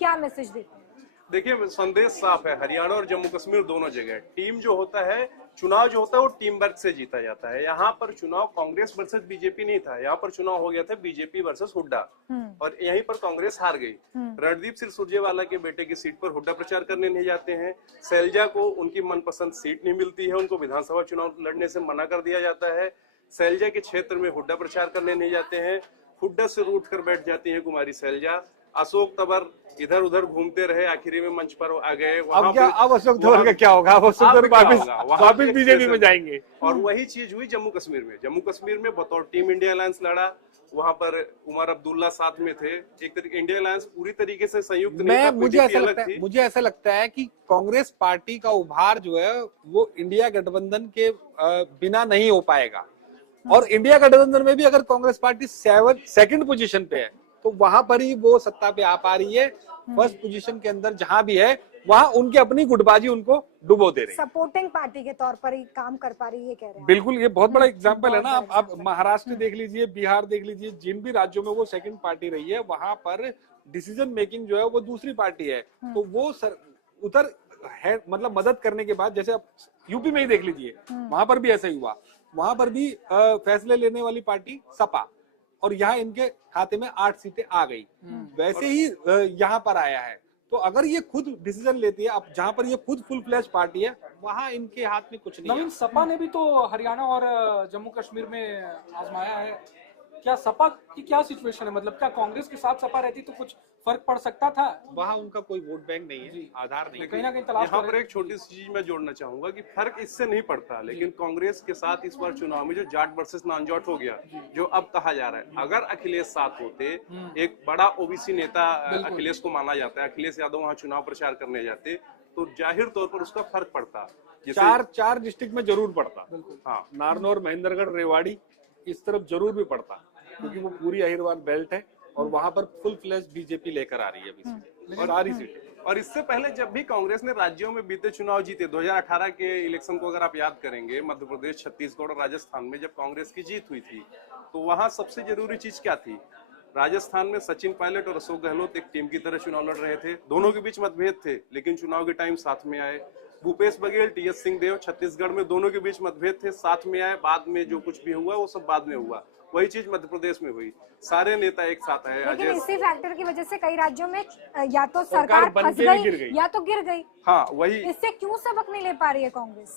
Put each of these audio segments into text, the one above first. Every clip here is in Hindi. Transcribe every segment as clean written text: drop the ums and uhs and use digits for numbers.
क्या मैसेज देते हैं? देखिए, संदेश साफ है। हरियाणा और जम्मू कश्मीर दोनों जगह टीम जो होता है, चुनाव जो होता है वो टीम वर्क से जीता जाता है। यहाँ पर चुनाव कांग्रेस वर्सेस बीजेपी नहीं था, यहाँ पर चुनाव हो गया था बीजेपी वर्सेस हुड्डा, और यहीं पर कांग्रेस हार गई। रणदीप सिंह सुरजेवाला के बेटे की सीट पर हुड्डा प्रचार करने नहीं जाते हैं। शैलजा को उनकी मनपसंद सीट नहीं मिलती है, उनको विधानसभा चुनाव लड़ने से मना कर दिया जाता है। शैलजा के क्षेत्र में हुड्डा प्रचार करने नहीं जाते हैं। हुड्डा से रूठ कर बैठ जाती है कुमारी शैलजा। अशोक तंवर इधर उधर घूमते रहे, आखिरी में मंच पर आ गए। अब अशोक तंवर का क्या होगा? अशोक तंवर वापिस बीजेपी में जाएंगे। और वही चीज हुई जम्मू कश्मीर में। जम्मू कश्मीर में बतौर टीम इंडिया अलायंस लड़ा, वहां पर उमर अब्दुल्ला साथ में थे। एक तरीके इंडिया अलायंस पूरी तरीके से संयुक्त नहीं था। मुझे ऐसा लगता है कि कांग्रेस पार्टी का उभार जो है वो इंडिया गठबंधन के बिना नहीं हो पाएगा। और इंडिया गठबंधन में भी अगर कांग्रेस पार्टी 2nd पोजीशन पे है तो वहां पर ही वो सत्ता पे आ पा रही है। 1st पोजीशन के अंदर जहां भी है वहां उनकी अपनी गुटबाजी उनको डुबो दे रही है। सपोर्टिंग पार्टी के तौर पर ही काम कर पा रही है, कह रहे हैं। बिल्कुल, ये बहुत बड़ा एग्जांपल है ना। आप महाराष्ट्र देख लीजिए, बिहार देख लीजिए, जिन भी राज्यों में वो 2nd पार्टी रही है वहां पर डिसीजन मेकिंग जो है वो दूसरी पार्टी है। तो वो उधर है, मतलब मदद करने के बाद, जैसे आप यूपी में ही देख लीजिए, वहां पर भी ऐसा ही हुआ। वहां पर भी फैसले लेने वाली पार्टी सपा, और यहाँ इनके खाते में 8 सीटें आ गई। वैसे ही यहाँ पर आया है। तो अगर ये खुद डिसीजन लेती है, अब जहाँ पर ये खुद फुल फ्लैश पार्टी है वहाँ इनके हाथ में कुछ नहीं है। सपा ने भी तो हरियाणा और जम्मू कश्मीर में आजमाया है। क्या सपा की क्या सिचुएशन है? मतलब क्या कांग्रेस के साथ सपा रहती तो कुछ फर्क पड़ सकता था? वहाँ उनका कोई वोट बैंक नहीं है, आधार नहीं। कहीं ना कहीं तलाश। यहाँ पर एक छोटी सी चीज मैं जोड़ना चाहूंगा कि फर्क इससे नहीं पड़ता, लेकिन कांग्रेस के साथ इस बार चुनाव में जो जाट वर्सेस नॉन जाट हो गया, जो अब कहा जा रहा है, अगर अखिलेश साथ होते, एक बड़ा ओबीसी नेता अखिलेश को माना जाता है, अखिलेश यादव वहाँ चुनाव प्रचार करने जाते, तो जाहिर तौर पर उसका फर्क पड़ता। चार डिस्ट्रिक्ट में जरूर पड़ता। हाँ, नारनौर, महेंद्रगढ़, रेवाड़ी, इस तरफ जरूर भी पड़ता, क्योंकि वो पूरी अहिरवाल बेल्ट है और वहां पर फुल फ्लैश बीजेपी लेकर आ रही है अभी और सारी सीटें। और इससे पहले जब भी कांग्रेस ने राज्यों में बीते चुनाव जीते, 2018 के इलेक्शन को अगर आप याद करेंगे, मध्य प्रदेश, छत्तीसगढ़ और राजस्थान में जब कांग्रेस की जीत हुई थी, तो वहां सबसे जरूरी चीज क्या थी? राजस्थान में सचिन पायलट और अशोक गहलोत एक टीम की तरह चुनाव लड़ रहे थे। दोनों के बीच मतभेद थे, लेकिन चुनाव के टाइम साथ में आए। भूपेश बघेल, टीएस सिंहदेव छत्तीसगढ़ में दोनों के बीच मतभेद थे, साथ में आए। बाद में जो कुछ भी हुआ वो सब बाद में हुआ। वही चीज मध्य प्रदेश में हुई, सारे नेता एक साथ आए। लेकिन इसी फैक्टर की वजह से कई राज्यों में या तो सरकार फंस गई या तो गिर गई। हाँ, वही। इससे क्यों सबक नहीं ले पा रही है कांग्रेस?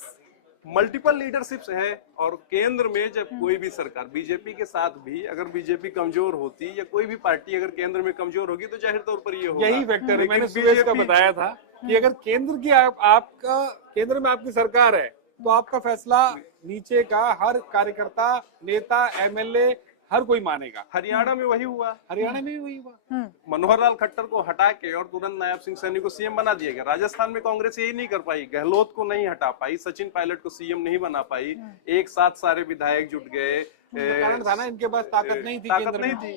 मल्टीपल लीडरशिप्स है, और केंद्र में जब कोई भी सरकार, बीजेपी के साथ भी अगर बीजेपी कमजोर होती या कोई भी पार्टी अगर केंद्र में कमजोर होगी तो जाहिर तौर पर ये होगा। यही फैक्टर है, मैंने बीजेपी का बताया था कि अगर केंद्र की आपका केंद्र में आपकी सरकार है तो आपका फैसला नीचे का हर कार्यकर्ता, नेता, एमएलए हर कोई मानेगा। हरियाणा में वही हुआ। हरियाणा में भी वही हुआ। मनोहर लाल खट्टर को हटा के और तुरंत नायब सिंह सैनी को सीएम बना दिया गया। राजस्थान में कांग्रेस यही नहीं कर पाई, गहलोत को नहीं हटा पाई, सचिन पायलट को सीएम नहीं बना पाई। एक साथ सारे विधायक जुट गए। कारण था ना, इनके पास ताकत नहीं थी, ताकत नहीं थी।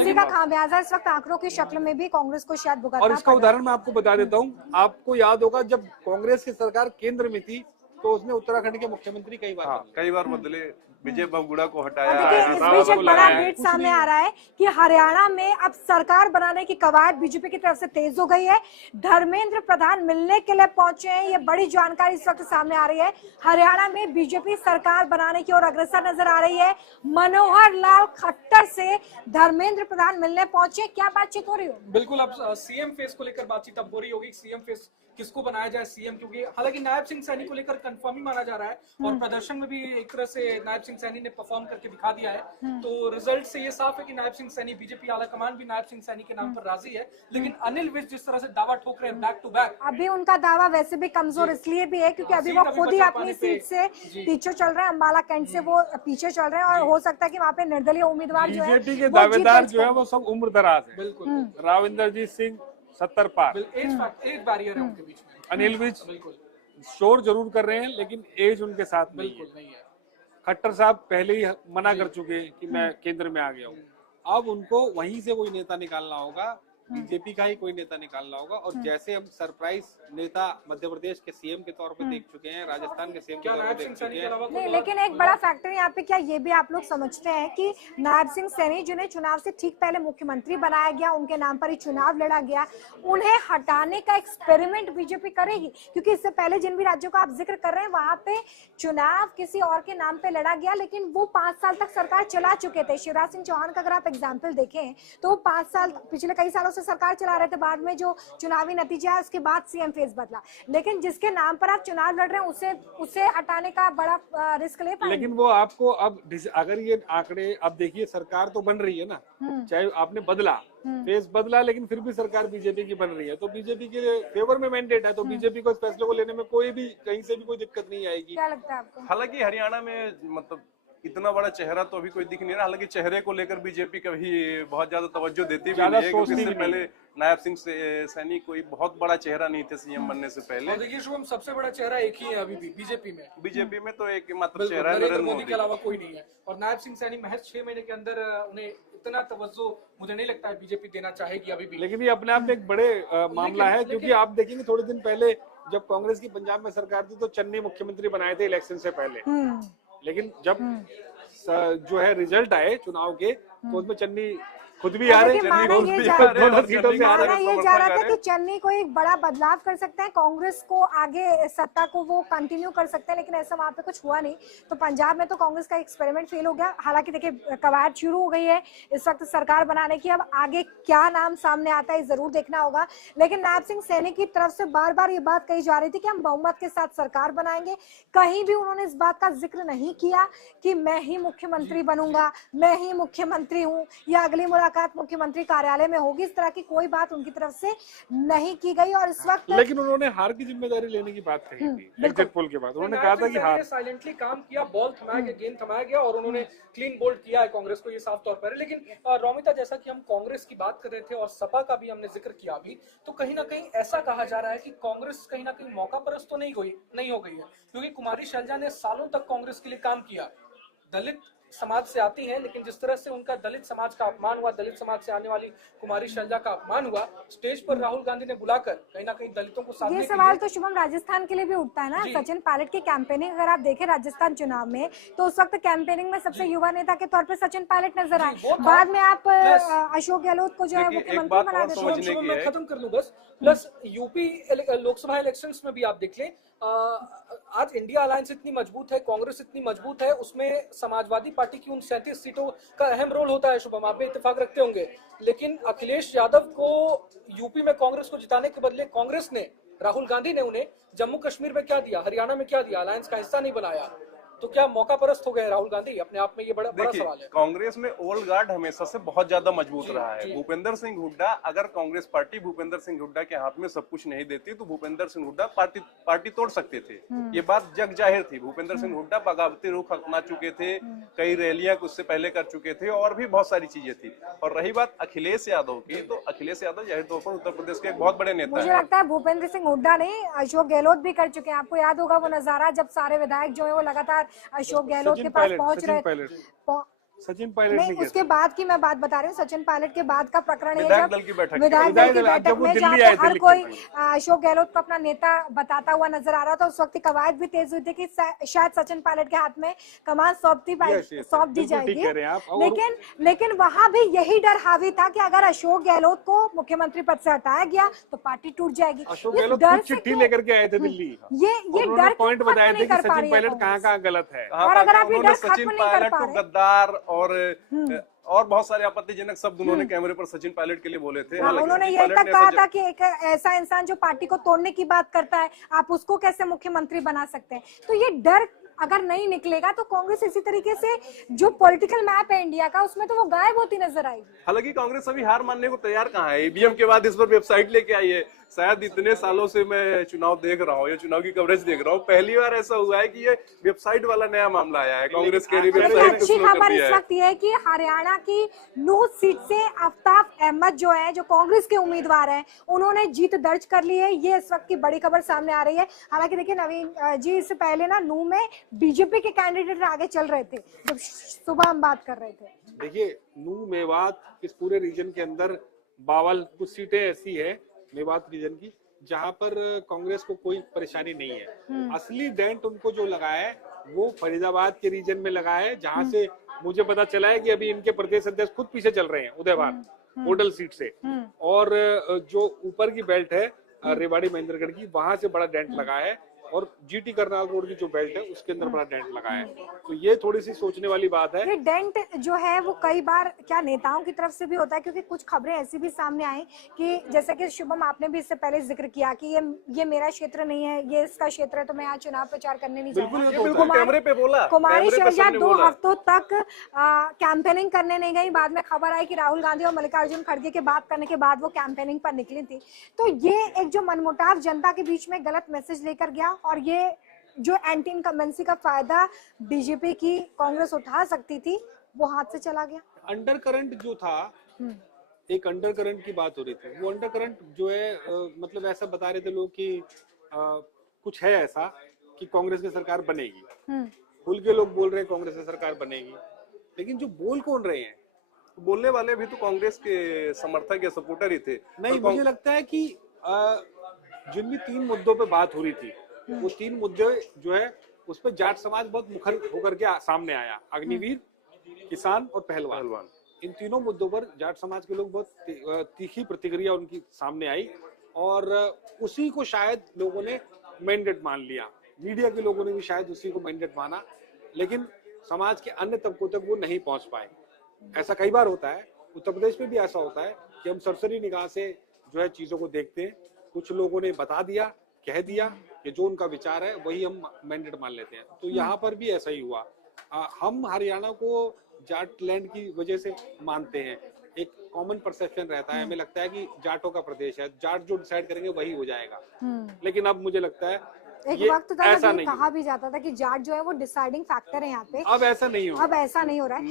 इसी का खामियाजा इस वक्त आंकड़ों की शक्ल में भी कांग्रेस को शायद भुगतना। और इसका उदाहरण मैं आपको बता देता हूँ। आपको याद होगा जब कांग्रेस की सरकार केंद्र में थी तो उसने उत्तराखंड के मुख्यमंत्री कई बार बदले। विजय बहुगुणा को हटाया। इस बीच एक बड़ा अपडेट सामने आ रहा है कि हरियाणा में अब सरकार बनाने की कवायद बीजेपी की तरफ से तेज हो गई है। धर्मेंद्र प्रधान मिलने के लिए पहुंचे हैं, ये बड़ी जानकारी इस वक्त सामने आ रही है। हरियाणा में बीजेपी सरकार बनाने की ओर अग्रसर नजर आ रही है। मनोहर लाल खट्टर से धर्मेंद्र प्रधान मिलने पहुंचे, क्या बातचीत हो रही हो? बिल्कुल, अब सीएम फेस को लेकर बातचीत अब हो रही होगी। सीएम फेस किसको बनाया जाए सीएम, क्योंकि हालांकि नायब सिंह सैनी को लेकर कंफर्म ही माना जा रहा है और प्रदर्शन में भी एक तरह से नायब सिंह सैनी ने परफॉर्म करके दिखा दिया है। तो रिजल्ट से ये साफ है कि नायब सिंह सैनी, बीजेपी आला कमान भी नायब सिंह सैनी के नाम पर राजी है। लेकिन अनिल विज जिस तरह से दावा ठोक रहे हैं बैक टू बैक, अभी उनका दावा वैसे भी कमजोर इसलिए भी है क्योंकि अभी वो खुद ही अपनी सीट से पीछे चल रहे हैं। अंबाला कैंट से वो पीछे चल रहे हैं और हो सकता है कि वहाँ पे निर्दलीय उम्मीदवार जो है, बीजेपी के दावेदार जो है वो सब उम्र दराज है। बिल्कुल, राविंदरजीत सिंह 70 पार, एज बैरियर है उनके बीच में। अनिल विज शोर जरूर कर रहे हैं लेकिन एज उनके साथ बिल्कुल नहीं है। खट्टर साहब पहले ही मना कर चुके हैं कि मैं केंद्र में आ गया हूँ। अब उनको वहीं से कोई नेता निकालना होगा बीजेपी का ही कोई नेता निकालना होगा। और जैसे हम सरप्राइज नेता मध्य प्रदेश के सीएम के तौर पे देख चुके हैं, राजस्थान के सीएम के क्या तौर नायब पे सिंह देख सैनी चुके के हैं। अलावा नहीं, लेकिन एक बड़ा फैक्टर यहाँ पे क्या ये भी आप लोग समझते हैं कि नायब सिंह सैनी जिन्हें चुनाव से ठीक पहले मुख्यमंत्री बनाया गया, उनके नाम पर ही चुनाव लड़ा गया, उन्हें हटाने का एक्सपेरिमेंट बीजेपी करेगी? क्योंकि इससे पहले जिन भी राज्यों का आप जिक्र कर रहे हैं वहां पे चुनाव किसी और के नाम पे लड़ा गया, लेकिन वो 5 साल तक सरकार चला चुके थे। शिवराज सिंह चौहान का अगर आप एग्जाम्पल देखें तो वो 5 साल पिछले कई सालों से सरकार चला रहे थे, बाद में जो चुनावी नतीजा है उसके बाद सीएम फेस बदला। लेकिन जिसके नाम पर आप चुनाव लड़ रहे हैं उसे हटाने का बड़ा रिस्क ले पाएंगे? लेकिन वो आपको अब अगर ये आंकड़े, अब देखिए सरकार तो बन रही है ना, चाहे आपने बदला, फेस बदला, लेकिन फिर भी सरकार बीजेपी की बन रही है, तो बीजेपी के फेवर में मैंडेट है, तो बीजेपी को इस फैसले को लेने में कोई भी कहीं से भी कोई दिक्कत नहीं आएगी। क्या लगता है आपको? हालांकि हरियाणा में मतलब इतना बड़ा चेहरा तो अभी कोई दिख नहीं रहा। हालांकि चेहरे को लेकर बीजेपी कभी बहुत ज्यादा तवज्जो देती भी नहीं है, क्योंकि इससे पहले नायब सिंह सैनी कोई बहुत बड़ा चेहरा नहीं थे सीएम बनने से पहले। और देखिए शुभम, सबसे बड़ा चेहरा एक ही है अभी भी बीजेपी में तो एक मात्र चेहरा है, नरेंद्र मोदी के अलावा कोई नहीं है। और नायब सिंह सैनी महज 6 महीने के अंदर उन्हें इतना तवज्जो मुझे नहीं लगता है बीजेपी देना चाहेगी अभी भी। लेकिन ये अपने आप में एक बड़े मामला है, क्योंकि आप देखेंगे थोड़े दिन पहले जब कांग्रेस की पंजाब में सरकार थी तो चन्नी मुख्यमंत्री बनाए थे इलेक्शन से पहले, लेकिन जब जो है रिजल्ट आए चुनाव के तो उसमें चन्नी खुद भी आ रहे, दोनों सीटों से आ माना रहे। ये जा रहा था कि चन्नी को एक बड़ा बदलाव कर सकते हैं, कांग्रेस को आगे सत्ता को वो कंटिन्यू कर सकते हैं, लेकिन ऐसा वहां पे कुछ हुआ नहीं। तो पंजाब में तो कांग्रेस का एक्सपेरिमेंट फेल हो गया। हालांकि देखिए कवायद शुरू हो गई है इस वक्त सरकार बनाने की, अब आगे क्या नाम सामने आता है जरूर देखना होगा। लेकिन नायब सिंह सैनी की तरफ से बार बार ये बात कही जा रही थी कि हम बहुमत के साथ सरकार बनाएंगे। कहीं भी उन्होंने इस बात का जिक्र नहीं किया कि मैं ही मुख्यमंत्री बनूंगा, मैं ही मुख्यमंत्री हूँ या अगली मुलाकात मुख्यमंत्री कार्यालय में होगी। इस तरह की कोई बात उनकी तरफ से नहीं की गई। और इस वक्त लेकिन उन्होंने हार की जिम्मेदारी लेने की बात कही थी एग्जिट पोल के बाद। उन्होंने कहा था कि हार, साइलेंटली काम किया, बॉल थमाया गया, गेंद थमाया गया और उन्होंने क्लीन बोल्ड किया है कांग्रेस को, ये साफ तौर पर है। लेकिन रोमिता, जैसा कि हम कांग्रेस की बात कर रहे थे और सपा का भी हमने जिक्र किया अभी, तो कहीं ना कहीं ऐसा कहा जा रहा है कि कांग्रेस कहीं ना कहीं मौका परस्त तो नहीं हो गई है, क्योंकि कुमारी शैलजा ने सालों तक कांग्रेस के लिए काम किया। दलित समाज से आती हैं, लेकिन जिस तरह से उनका दलित समाज का अपमान हुआ, दलित समाज से आने वाली कुमारी शैलजा का अपमान हुआ, स्टेज पर राहुल गांधी ने बुलाकर कहीं ना कहीं दलितों को साधने ये सवाल तो शुभम राजस्थान के लिए भी उठता है ना। सचिन पायलट की कैंपेनिंग अगर आप देखें राजस्थान चुनाव में, तो उस वक्त कैंपेनिंग में सबसे युवा नेता के तौर पर सचिन पायलट नजर आए। बाद में आप अशोक गहलोत को जो है मुख्यमंत्री बना देते। मैं खत्म कर लूं बस। प्लस यूपी लोकसभा इलेक्शंस में भी आप देख लें, आज इंडिया अलायंस इतनी मजबूत है, कांग्रेस इतनी मजबूत है, उसमें समाजवादी पार्टी की उन 37 सीटों का अहम रोल होता है। शुभम, आप भी इत्तेफाक रखते होंगे। लेकिन अखिलेश यादव को यूपी में कांग्रेस को जिताने के बदले कांग्रेस ने, राहुल गांधी ने उन्हें जम्मू कश्मीर में क्या दिया, हरियाणा में क्या दिया, अलायंस का हिस्सा नहीं बनाया। तो क्या मौका परस्त हो गए राहुल गांधी? अपने आप में ये बड़ा सवाल है। कांग्रेस में ओल्ड गार्ड हमेशा से बहुत ज्यादा मजबूत रहा है। भूपेंद्र सिंह हुड्डा, अगर कांग्रेस पार्टी भूपेंद्र सिंह हुड्डा के हाथ में सब कुछ नहीं देती तो भूपेंद्र सिंह हुड्डा पार्टी तोड़ सकते थे। ये बात जग जाहिर थी। भूपेंद्र सिंह हुड्डा बगावती रुख अपना चुके थे, कई रैलियां उससे पहले कर चुके थे और भी बहुत सारी चीजें थी। और रही बात अखिलेश यादव की, तो अखिलेश यादव जाहिर तौर पर उत्तर प्रदेश के एक बहुत बड़े नेता मुझे लगता है भूपेंद्र सिंह हुड्डा नहीं, अशोक गहलोत भी कर चुके हैं। आपको याद होगा वो नजारा जब सारे विधायक जो है वो लगातार अशोक गहलोत के पास पहुंच रहे। सचिन पायलट नहीं, उसके बाद की मैं बात बता रही हूँ। सचिन पायलट के बाद का प्रकरण है विधायक दल की बैठक में जहाँ पे हर कोई अशोक गहलोत को अपना नेता बताता हुआ नजर आ रहा था। उस वक्त कवायद भी तेज हुई थी कि शायद सचिन पायलट के हाथ में कमान सौंप दी जाएगी। लेकिन वहां भी यही डर हावी था कि अगर अशोक गहलोत को मुख्यमंत्री पद से हटाया गया तो पार्टी टूट जाएगी। अशोक गहलोत चिट्ठी लेकर के आए थे दिल्ली, ये डर पॉइंट बताए थे कि सचिन पायलट कहाँ गलत है। और अगर आप ये डर खत्म नहीं कर पा रहे, गद्दार और बहुत सारे आपत्तिजनक शब्द उन्होंने कैमरे पर सचिन पायलट के लिए बोले थे। उन्होंने ये तक कहा था कि एक ऐसा इंसान जो पार्टी को तोड़ने की बात करता है, आप उसको कैसे मुख्यमंत्री बना सकते हैं। तो ये डर अगर नहीं निकलेगा तो कांग्रेस इसी तरीके से जो पॉलिटिकल मैप है इंडिया का, उसमें तो वो गायब होती नजर आएगी। हालांकि कांग्रेस अभी हार मानने को तैयार कहाँ है। ईवीएम के बाद इस पर वेबसाइट लेके आई है। शायद इतने सालों से मैं चुनाव देख रहा हूँ या चुनाव की कवरेज देख रहा हूँ, पहली बार ऐसा हुआ है कि ये वेबसाइट वाला नया मामला आया है। कांग्रेस के अच्छी खबर इस वक्त ये है कि हरियाणा की नूह सीट से आफ्ताब अहमद जो है, जो कांग्रेस के उम्मीदवार हैं, उन्होंने जीत दर्ज कर ली है। ये इस वक्त की बड़ी खबर सामने आ रही है। हालांकि देखिए नवीन जी, इससे पहले ना नूह में बीजेपी के कैंडिडेट आगे चल रहे थे जब सुबह हम बात कर रहे थे। देखिए नूह मेवात इस पूरे रीजन के अंदर 52 कुछ सीटें ऐसी है मेवात रीजन की जहां पर कांग्रेस को कोई परेशानी नहीं है। असली डेंट उनको जो लगा है वो फरीदाबाद के रीजन में लगा है, जहां से मुझे पता चला है कि अभी इनके प्रदेश अध्यक्ष खुद पीछे चल रहे हैं उदयवार होडल सीट से। और जो ऊपर की बेल्ट है रेवाड़ी महेंद्रगढ़ की, वहां से बड़ा डेंट लगा है, और जीटी करनाल रोड की जो बेल्ट है उसके अंदर बड़ा डेंट लगा है। तो ये थोड़ी सी सोचने वाली बात है। ये डेंट जो है वो कई बार क्या नेताओं की तरफ से भी होता है, क्योंकि कुछ खबरें ऐसी भी सामने आई कि जैसे कि शुभम आपने भी इससे पहले जिक्र किया कि ये मेरा क्षेत्र नहीं है, ये इसका क्षेत्र है, तो मैं यहाँ चुनाव प्रचार करने नहीं बिल्कुल, जाऊंगा। ये बिल्कुल कैमरे पे बोला, कुमारी कैमरे पे शैलजा सबने 2 बोला। हफ्तों तक कैंपेनिंग करने नहीं गई। बाद में खबर आई कि राहुल गांधी और मल्लिकार्जुन खड़गे के बात करने के बाद वो कैंपेनिंग पर निकली थी। तो ये एक जो मनमुटाव जनता के बीच में गलत मैसेज लेकर गया, और ये जो एंटी इनकम्बेंसी का फायदा बीजेपी की कांग्रेस उठा सकती थी, वो हाथ से चला गया। अंडर करंट जो था, एक अंडर करंट की बात हो रही थी, वो अंडर करंट जो है मतलब ऐसा बता रहे थे लोग कि कुछ है ऐसा कि कांग्रेस की सरकार बनेगी। खुल के लोग बोल रहे हैं कांग्रेस की सरकार बनेगी, लेकिन जो बोल कौन रहे हैं? बोलने वाले भी तो कांग्रेस के समर्थक या सपोर्टर ही थे। नहीं, मुझे लगता है कि जिन भी 3 मुद्दों पे बात हो रही थी, वो 3 मुद्दे जो है उस पर जाट समाज बहुत मुखर होकर के सामने आया। अग्निवीर, किसान और पहलवान, इन तीनों मुद्दों पर जाट समाज के लोग बहुत तीखी प्रतिक्रिया उनकी सामने आई, और उसी को शायद लोगों ने मैंडेट मान लिया। मीडिया के लोगों ने भी शायद उसी को मैंडेट माना, लेकिन समाज के अन्य तबकों तक वो नहीं पहुंच पाए। ऐसा कई बार होता है, उत्तर प्रदेश में भी ऐसा होता है कि हम सरसरी निगाह से जो है चीजों को देखते हैं। कुछ लोगों ने बता दिया, कह दिया कि जो उनका विचार है वही हम मैंडेट मान लेते हैं। तो यहाँ पर भी ऐसा ही हुआ। हम हरियाणा को जाट लैंड की वजह से मानते हैं, एक कॉमन परसेप्शन रहता है, हमें लगता है कि जाटों का प्रदेश है, जाट जो डिसाइड करेंगे वही हो जाएगा। लेकिन अब मुझे लगता है एक ये वक्त था ऐसा जब नहीं कहा भी जाता था कि जाट जो है वो डिसाइडिंग फैक्टर है यहाँ पे। अब ऐसा नहीं हो। अब ऐसा नहीं हो रहा है।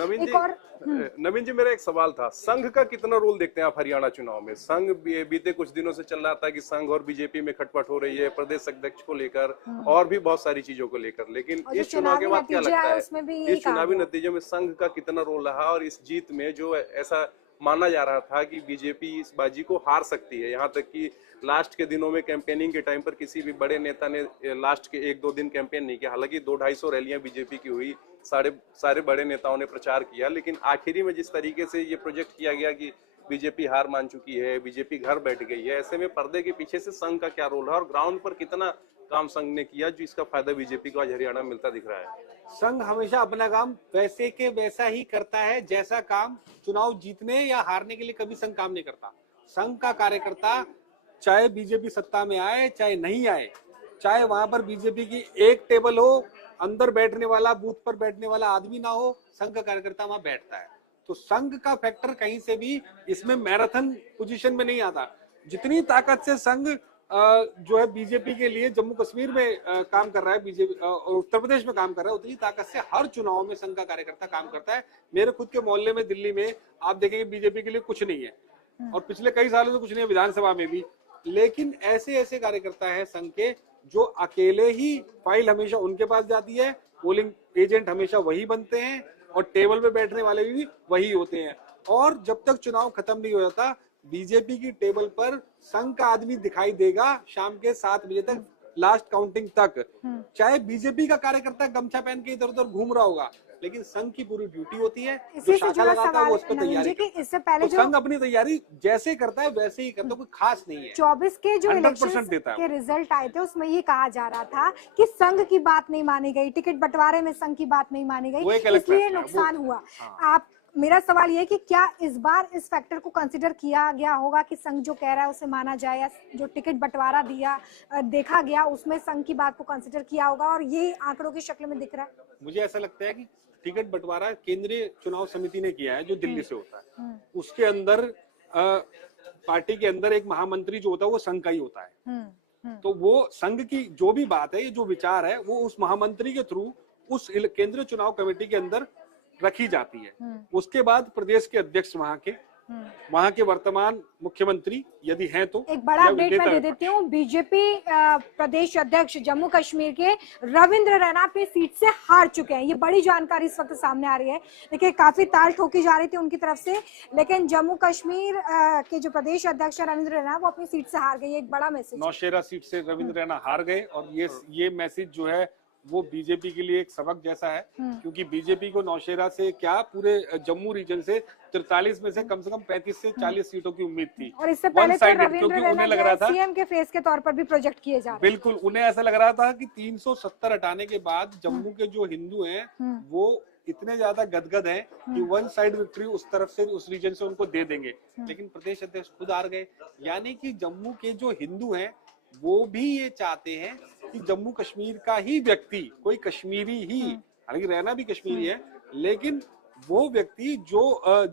नवीन जी मेरा एक सवाल था, संघ का कितना रोल देखते हैं आप हरियाणा चुनाव में? संघ बीते कुछ दिनों से चल रहा था कि संघ और बीजेपी में खटपट हो रही है प्रदेश अध्यक्ष को लेकर और भी बहुत सारी चीजों को लेकर, लेकिन इस चुनाव के बाद क्या लगता है इस चुनावी नतीजे में संघ का कितना रोल रहा? और इस जीत में जो ऐसा माना जा रहा था कि बीजेपी इस बाजी को हार सकती है, यहाँ तक कि लास्ट के दिनों में कैंपेनिंग के टाइम पर किसी भी बड़े नेता ने लास्ट के 1-2 दिन कैंपेन नहीं किया। हालांकि 200-250 रैलियां बीजेपी की हुई, सारे बड़े नेताओं ने प्रचार किया, लेकिन आखिरी में जिस तरीके से ये प्रोजेक्ट किया गया कि बीजेपी हार मान चुकी है, बीजेपी घर बैठ गई है, ऐसे में पर्दे के पीछे से संघ का क्या रोल है और ग्राउंड पर कितना काम संघ ने किया जो इसका फायदा बीजेपी को आज हरियाणा में मिलता दिख रहा है? संघ हमेशा अपना काम वैसे के वैसा ही करता है जैसा काम चुनाव जीतने या हारने के लिए कभी संघ काम नहीं करता। संघ का कार्यकर्ता चाहे बीजेपी सत्ता में आए चाहे नहीं आए, चाहे वहां पर बीजेपी की एक टेबल हो, अंदर बैठने वाला बूथ पर बैठने वाला आदमी ना हो, संघ का कार्यकर्ता वहां बैठता है। तो संघ का फैक्टर कहीं से भी इसमें मैराथन पोजीशन में नहीं आता। जितनी ताकत से संघ जो है बीजेपी के लिए जम्मू कश्मीर में काम कर रहा है, बीजेपी और उत्तर प्रदेश में काम कर रहा है, उतनी ताकत से हर चुनाव में संघ का कार्यकर्ता काम करता है। मेरे खुद के मोहल्ले में दिल्ली में आप देखेंगे बीजेपी के लिए कुछ नहीं है, और पिछले कई सालों से कुछ नहीं है विधानसभा में भी। लेकिन ऐसे ऐसे कार्यकर्ता हैं संघ के जो अकेले ही, फाइल हमेशा उनके पास जाती है, पोलिंग एजेंट हमेशा वही बनते हैं, और टेबल पे बैठने वाले भी वही होते हैं। और जब तक चुनाव खत्म नहीं हो जाता, बीजेपी की टेबल पर संघ का आदमी दिखाई देगा शाम के 7 बजे तक, लास्ट काउंटिंग तक। चाहे बीजेपी का कार्यकर्ता गमछा पहन के इधर उधर घूम रहा होगा, लेकिन संघ की पूरी ड्यूटी होती है, जो शाखा लगाता है वो उस पर तैयारी। इससे पहले तो संघ अपनी तैयारी जैसे करता है वैसे ही करता है, कोई खास नहीं है। 24 के जो 100% इलेक्शन देता है के रिजल्ट आए थे उसमें ये कहा जा रहा था कि संघ की बात नहीं मानी गई, टिकट बंटवारे में संघ की बात नहीं मानी गई, इसलिए नुकसान हुआ। आप, मेरा सवाल ये कि क्या इस बार इस फैक्टर को कंसिडर किया गया होगा कि संघ जो कह रहा है उसे माना जाए, या जो टिकट बंटवारा देखा गया उसमें संघ की बात को कंसिडर किया होगा, और ये आंकड़ों की शक्ल में दिख रहा है? मुझे ऐसा लगता है कि टिकट बंटवारा केंद्रीय चुनाव समिति ने किया है, जो दिल्ली से होता है। उसके अंदर पार्टी के अंदर एक महामंत्री जो होता है वो संघ का ही होता है। तो वो संघ की जो भी बात है, जो विचार है, वो उस महामंत्री के थ्रू उस केंद्रीय चुनाव कमेटी के अंदर रखी जाती है। उसके बाद प्रदेश के अध्यक्ष वहां के वहां के वर्तमान मुख्यमंत्री यदि हैं तो एक बड़ा या अपडेट मैं नेता दे विपक्ष। देती हूँ। बीजेपी प्रदेश अध्यक्ष जम्मू कश्मीर के रविंद्र रैना अपनी सीट से हार चुके हैं। ये बड़ी जानकारी इस वक्त सामने आ रही है। देखिए काफी ताल ठोकी जा रही थी उनकी तरफ से, लेकिन जम्मू कश्मीर के जो प्रदेश अध्यक्ष है रविंद्र रैना, वो अपनी सीट से हार गए। एक बड़ा मैसेज। नौशेरा सीट से रविंद्र रैना हार गए और ये मैसेज जो है वो बीजेपी के लिए एक सबक जैसा है, क्योंकि बीजेपी को नौशेरा से क्या पूरे जम्मू रीजन से 43 में से कम 35 से 40 सीटों की उम्मीद थी। और इससे पहले तो One-sided, रविंद्र क्योंकि रैना उन्हें लग जो रहा है था सीएम के फेस के तौर पर भी प्रोजेक्ट किए जा रहे हैं। बिल्कुल, उन्हें ऐसा लग रहा था कि 370 हटाने के बाद जम्मू के जो हिंदू हैं वो इतने ज्यादा गदगद हैं कि वन साइड विक्ट्री उस तरफ से उस रीजन से उनको दे देंगे, लेकिन प्रदेश अध्यक्ष खुद हार गए। यानी कि जम्मू के जो हिंदू हैं वो भी ये चाहते हैं कि जम्मू कश्मीर का ही व्यक्ति, कोई कश्मीरी ही, हालांकि रहना भी कश्मीरी है, लेकिन वो व्यक्ति जो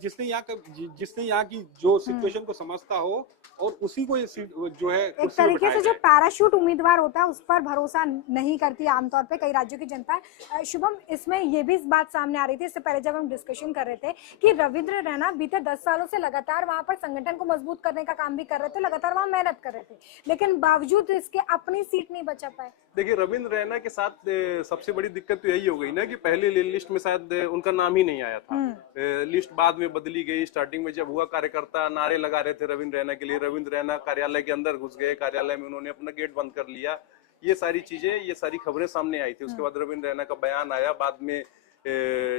जिसने यहाँ की जो सिचुएशन को समझता हो और उसी को ये सीट जो है एक तरीके से जो पैराशूट उम्मीदवार होता है उस पर भरोसा नहीं करती आमतौर पे कई राज्यों की जनता। शुभम, इसमें ये भी इस बात सामने आ रही थी इससे पहले जब हम डिस्कशन कर रहे थे कि रविंद्र रैना बीते 10 सालों से लगातार वहां पर संगठन को मजबूत करने का काम भी कर रहे थे, लगातार वहां मेहनत कर रहे थे, लेकिन बावजूद इसके अपनी सीट नहीं बचा पाए। देखिए रविंद्र रैना के साथ सबसे बड़ी दिक्कत तो यही हो गई ना कि पहले लिस्ट में शायद उनका नाम ही नहीं आया था। लिस्ट बाद में बदली गई। स्टार्टिंग में जब हुआ कार्यकर्ता नारे लगा रहे थे रविंद्र रैना के लिए, रविंद्र रैना कार्यालय के अंदर घुस गए, कार्यालय में उन्होंने अपना गेट बंद कर लिया, ये सारी चीजें, ये सारी खबरें सामने आई थी। उसके बाद रविंद्र रैना का बयान आया, बाद में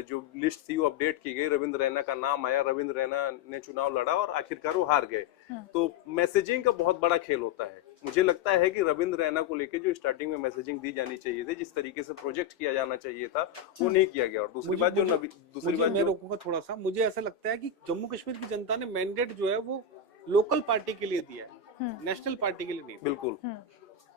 जो लिस्ट थी वो अपडेट की गई, रविंद्र रैना का नाम आया, रविंद्र रैना ने चुनाव लड़ा और आखिरकार वो हार गए। तो मैसेजिंग का बहुत बड़ा खेल होता है। मुझे लगता है कि रविंद्र रैना को लेकर जो स्टार्टिंग में मैसेजिंग दी जानी चाहिए थी, जिस तरीके से प्रोजेक्ट किया जाना चाहिए था, वो नहीं किया गया। और दूसरी बात मैं रोकूंगा थोड़ा सा, मुझे ऐसा लगता है कि जम्मू कश्मीर की जनता ने मैंडेट जो है वो लोकल पार्टी के लिए दिया है, नेशनल पार्टी के लिए नहीं। बिल्कुल।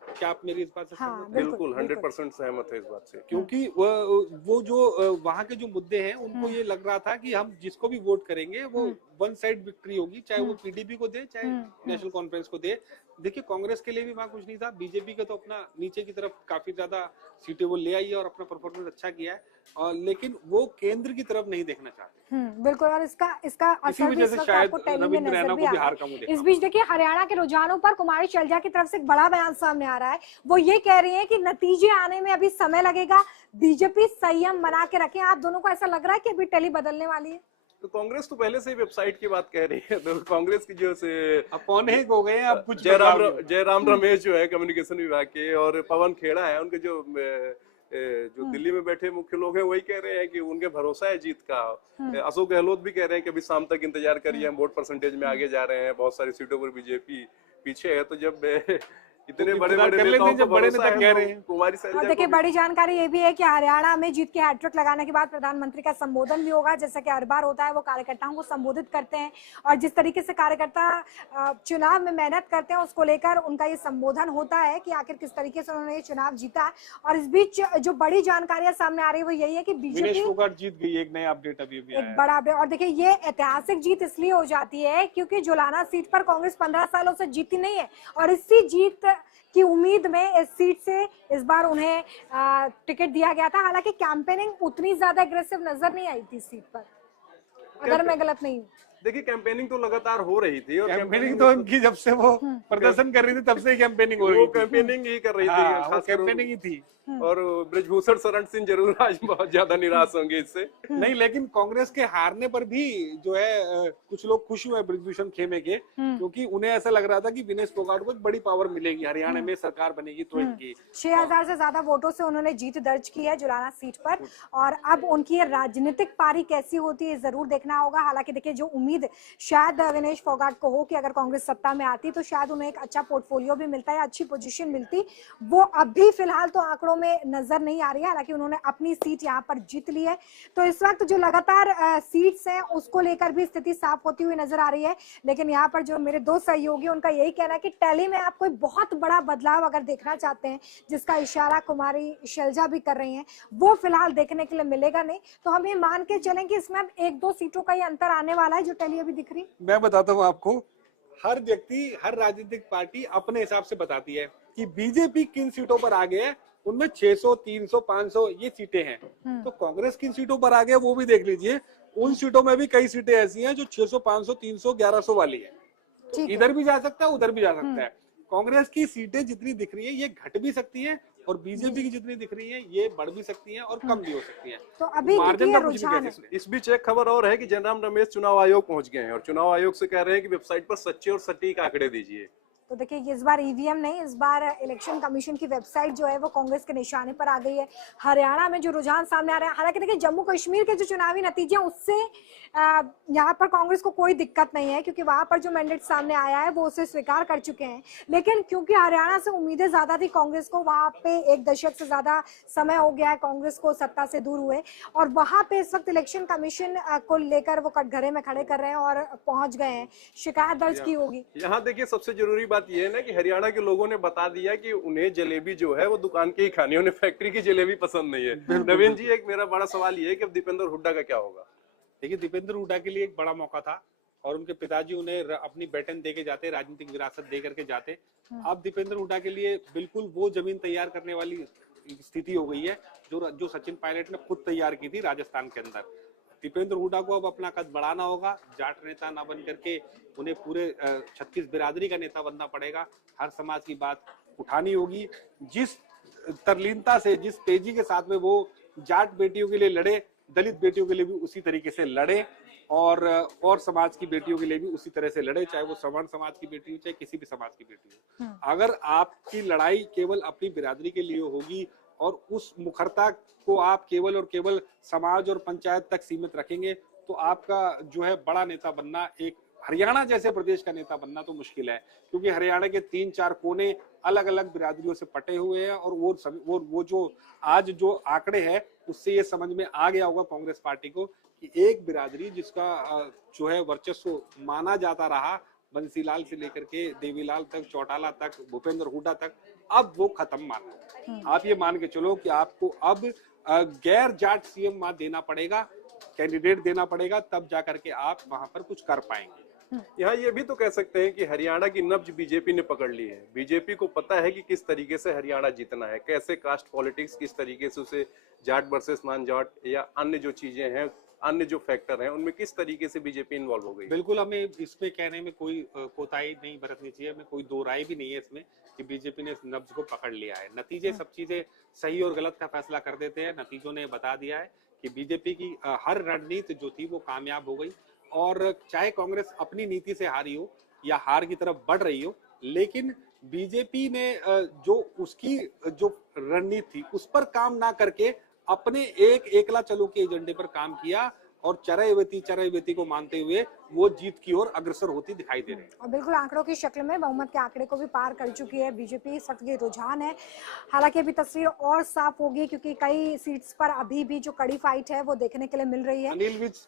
क्या आप मेरी इस बात से सहमत हैं? बिल्कुल 100% सहमत है इस बात से, क्योंकि वो जो वहाँ के जो मुद्दे हैं उनको ये लग रहा था कि हम जिसको भी वोट करेंगे वो वन साइड विक्ट्री होगी, चाहे वो पीडीपी को दे चाहे नेशनल कॉन्फ्रेंस को दे। देखिए कांग्रेस के लिए भी वहाँ कुछ नहीं था, बीजेपी का तो अपना नीचे की तरफ काफी ज्यादा सीटें वो ले आई है और अपना परफॉर्मेंस अच्छा किया है, लेकिन वो केंद्र की तरफ नहीं देखना चाहते। बिल्कुल, और इसका असर भी इस वक्त आपको टेली में नजर भी आ रहा है। इस बीच देखिए हरियाणा के रुझानों पर कुमारी शैलजा की तरफ से एक बड़ा बयान सामने आ रहा है। वो ये कह रही है कि नतीजे आने में अभी समय लगेगा, बीजेपी संयम बना के रखे। आप दोनों को ऐसा लग रहा है कि अभी टेली बदलने वाली है? तो कांग्रेस तो पहले से ही वेबसाइट की बात कह रही है, तो कांग्रेस की जो से कौन है हो गए हैं अब कुछ जयराम रमेश जो है कम्युनिकेशन विभाग के, और पवन खेड़ा है, उनके जो दिल्ली में बैठे मुख्य लोग हैं, वही कह रहे हैं कि उनके भरोसा है जीत का। अशोक गहलोत भी कह रहे हैं कि अभी शाम तक इंतजार करिए, हम वोट परसेंटेज में आगे जा रहे हैं, बहुत सारी सीटों पर बीजेपी पीछे है। तो जब इतने बड़े नेताओं को भरोसा है, कह रहे हैं कुमारी और शैलजा देखिए बड़ी जानकारी ये भी है कि हरियाणा में जीत के हैट्रिक लगाने के बाद प्रधानमंत्री का संबोधन भी होगा। जैसा कि हर बार होता है, वो कार्यकर्ताओं को संबोधित करते हैं और जिस तरीके से कार्यकर्ता चुनाव में मेहनत करते हैं उसको लेकर उनका ये संबोधन होता है कि आखिर किस तरीके से उन्होंने ये चुनाव जीता। और इस बीच जो बड़ी जानकारियां सामने आ रही है वो यही है कि बीजेपी जीत गई। एक नया अपडेट अभी एक बड़ा अपडेट। और देखिए ये ऐतिहासिक जीत इसलिए हो जाती है क्योंकि जुलाना सीट पर कांग्रेस 15 सालों से जीती नहीं है और इसी जीत की उम्मीद में इस सीट से इस बार उन्हें टिकट दिया गया था। हालांकि कैंपेनिंग उतनी ज्यादा एग्रेसिव नजर नहीं आई थी इस सीट पर, अगर मैं गलत नहीं हूँ। देखिए कैंपेनिंग तो लगातार हो रही थी, और कैंपेनिंग तो उनकी जब से वो प्रदर्शन कर रही थी तब से ही कैंपेनिंग हो रही थी। कैंपेनिंग ही कर रही थी, खास कैंपेनिंग ही थी। और ब्रजभूषण शरण सिंह जरूर आज बहुत ज्यादा निराश होंगे इससे। नहीं, लेकिन कांग्रेस के हारने पर भी जो है कुछ लोग खुश हुए ब्रजभूषण खेमे के, क्योंकि उन्हें ऐसा लग रहा था कि विनेश फोगाट को एक बड़ी पावर मिलेगी, हरियाणा में सरकार बनेगी तो इनकी 6000 से ज्यादा वोटों से उन्होंने जीत दर्ज की है जुलाना सीट पर। और अब उनकी ये राजनीतिक पारी कैसी होती है जरूर देखना होगा। हालांकि देखिए जो उम्मीद शायद विनेश फोगाट को हो कि अगर कांग्रेस सत्ता में आती तो शायद उन्हें एक अच्छा पोर्टफोलियो भी मिलता है, अच्छी पोजीशन मिलती, वो अभी फिलहाल तो आंकड़ों में नजर नहीं आ रही है। हालांकि उन्होंने अपनी सीट यहाँ पर जीत ली है, तो इस वक्त जो लगातार सीट्स हैं उसको लेकर भी स्थिति साफ होती हुई नजर आ रही है। लेकिन यहाँ पर जो मेरे दो सहयोगी उनका यही कहना है कि टैली में आप कोई बहुत बड़ा बदलाव अगर देखना चाहते हैं, जिसका इशारा कुमारी शैलजा भी कर रही हैं, वो फिलहाल देखने के लिए मिलेगा नहीं। तो हम ये मान के चलें कि इसमें अब 1-2 सीटों का ही अंतर आने वाला है जो टैली अभी दिख रही। मैं बताता हूँ आपको, हर व्यक्ति, हर राजनीतिक पार्टी अपने हिसाब से बताती है कि बीजेपी किन सीटों पर आगे है, उनमें 600, 300, 500 ये सीटें हैं। तो कांग्रेस किन सीटों पर आगे है वो भी देख लीजिए। उन सीटों में भी कई सीटें ऐसी हैं जो 600, 500, 300, 1100 वाली है। ठीक है। इधर भी जा सकता है, उधर भी जा सकता है। कांग्रेस की सीटें जितनी दिख रही है ये घट भी सकती है, और बीजेपी की जितनी दिख रही है ये बढ़ भी सकती है और कम भी हो सकती है। तो अभी मार्जिन ये का कुछ नहीं रुझान कह है। सकते। इस बीच एक खबर और है कि जयराम रमेश चुनाव आयोग पहुंच गए हैं और चुनाव आयोग से कह रहे हैं कि वेबसाइट पर सच्चे और सटीक आंकड़े दीजिए। तो देखिए इस बार ईवीएम नहीं, इस बार इलेक्शन कमीशन की वेबसाइट जो है वो कांग्रेस के निशाने पर आ गई है। हरियाणा में जो रुझान सामने आ रहा है, हालांकि देखिए जम्मू कश्मीर के जो चुनावी नतीजे हैं उससे यहाँ पर कांग्रेस को कोई दिक्कत नहीं है, क्योंकि वहां पर जो मैंडेट सामने आया है वो उसे स्वीकार कर चुके हैं। लेकिन क्योंकि हरियाणा से उम्मीदें ज्यादा थी कांग्रेस को, वहां पे 1 दशक से ज्यादा समय हो गया है कांग्रेस को सत्ता से दूर हुए, और वहां पे इस वक्त इलेक्शन कमीशन को लेकर वो कटघरे में खड़े कर रहे हैं और पहुंच गए हैं, शिकायत दर्ज की होगी। यहाँ देखिए सबसे जरूरी बात यह है ना कि हरियाणा के लोगों ने बता दिया कि उन्हें जलेबी जो है वो दुकान की ही खानी है, उन्हें फैक्ट्री की जलेबी पसंद नहीं है। नवीन जी, एक मेरा बड़ा सवाल ये है कि अब दीपेंद्र हुड्डा का क्या होगा? देखिए, दीपेंद्र हुड्डा के लिए एक बड़ा मौका था और उनके पिताजी उन्हें अपनी बेटन दे के जाते, राजनीतिक विरासत दे करके जाते। अब दीपेंद्र हुड्डा के लिए बिल्कुल वो जमीन तैयार करने वाली स्थिति हो गई है जो सचिन पायलट ने खुद तैयार की थी राजस्थान के अंदर। दीपेंद्र हुड्डा को अब अपना कद बढ़ाना होगा, जाट नेता ना बन करके उन्हें पूरे 36 बिरादरी का नेता बनना पड़ेगा। हर समाज की बात उठानी होगी। जिस तरलीनता से, जिस तेजी के साथ में वो जाट बेटियों के लिए लड़े, दलित बेटियों के लिए भी उसी तरीके से लड़े, और समाज की बेटियों के लिए भी उसी तरह से लड़े, चाहे वो सवर्ण समाज की बेटी हो चाहे किसी भी समाज की बेटी हो। अगर आपकी लड़ाई केवल अपनी बिरादरी के लिए होगी और उस मुखरता को आप केवल और केवल समाज और पंचायत तक सीमित रखेंगे, तो आपका जो है बड़ा नेता बनना, एक हरियाणा जैसे प्रदेश का नेता बनना तो मुश्किल है, क्योंकि हरियाणा के 3-4 कोने अलग अलग बिरादरियों से पटे हुए हैं। और वो जो आज जो आंकड़े हैं उससे ये समझ में आ गया होगा कांग्रेस पार्टी को कि एक बिरादरी जिसका जो है वर्चस्व माना जाता रहा, बंसीलाल से लेकर के देवीलाल तक, चौटाला तक, भूपेंद्र हुड्डा तक, अब वो खत्म माना। आप ये मान के चलो कि आपको अब गैर जाट सीएम देना पड़ेगा, कैंडिडेट देना पड़ेगा, तब जाकर के आप वहां पर कुछ कर पाएंगे। यहाँ ये भी तो कह सकते हैं कि हरियाणा की नब्ज बीजेपी ने पकड़ ली है। बीजेपी को पता है कि किस तरीके से हरियाणा जीतना है, कैसे कास्ट पॉलिटिक्स, किस तरीके से उसे जाट वर्सेस नॉन जाट या अन्य जो चीजें हैं, अन्य जो फैक्टर हैं, उनमें किस तरीके से बीजेपी इन्वॉल्व हो गई। बिल्कुल, हमें इसमें कहने में कोई कोताही नहीं बरतनी चाहिए, हमें कोई दो राय भी नहीं है इसमें कि बीजेपी ने इस नब्ज को पकड़ लिया है। नतीजे सब चीजें सही और गलत का फैसला कर देते हैं। नतीजों ने बता दिया है कि बीजेपी की हर रणनीति जो थी वो कामयाब हो गई, और चाहे कांग्रेस अपनी नीति से हारी हो या हार की तरफ बढ़ रही हो, लेकिन बीजेपी ने जो उसकी जो रणनीति थी उस पर काम ना करके अपने एकला चलो के एजेंडे पर काम किया, और चरैवेती को मानते हुए वो जीत की ओर अग्रसर होती दिखाई दे रही है। और बिल्कुल आंकड़ों की शक्ल में बहुमत के आंकड़े को भी पार कर चुकी है बीजेपी। इस वक्त ये रुझान है, हालांकि अभी तस्वीर और साफ होगी क्योंकि कई सीट्स पर अभी भी जो कड़ी फाइट है वो देखने के लिए मिल रही है। अनिल विज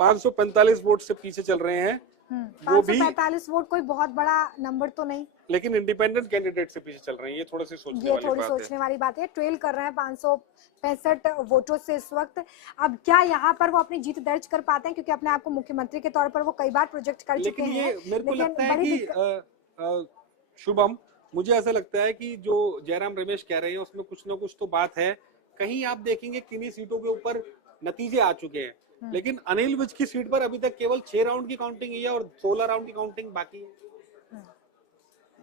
545 वोट से पीछे चल रहे हैं, वो भी 545 वोट कोई बहुत बड़ा नंबर तो नहीं, लेकिन इंडिपेंडेंट कैंडिडेट से पीछे चल रहे हैं। ये थोड़ी सोचने वाली बात है। ट्रेल कर रहे हैं 565 वोटों से इस वक्त। अब क्या यहाँ पर वो अपनी जीत दर्ज कर पाते हैं, क्योंकि अपने आप को मुख्यमंत्री के तौर पर वो कई बार प्रोजेक्ट कर चुके हैं। लेकिन मेरे को लगता है कि शुभम, मुझे ऐसा लगता है कि जो जयराम रमेश कह रहे हैं उसमें कुछ ना कुछ तो बात है। कहीं आप देखेंगे किन्हीं सीटों के ऊपर नतीजे आ चुके हैं, लेकिन अनिल विज की सीट पर अभी तक केवल 6 राउंड की काउंटिंग है और 16 राउंड की काउंटिंग बाकी है।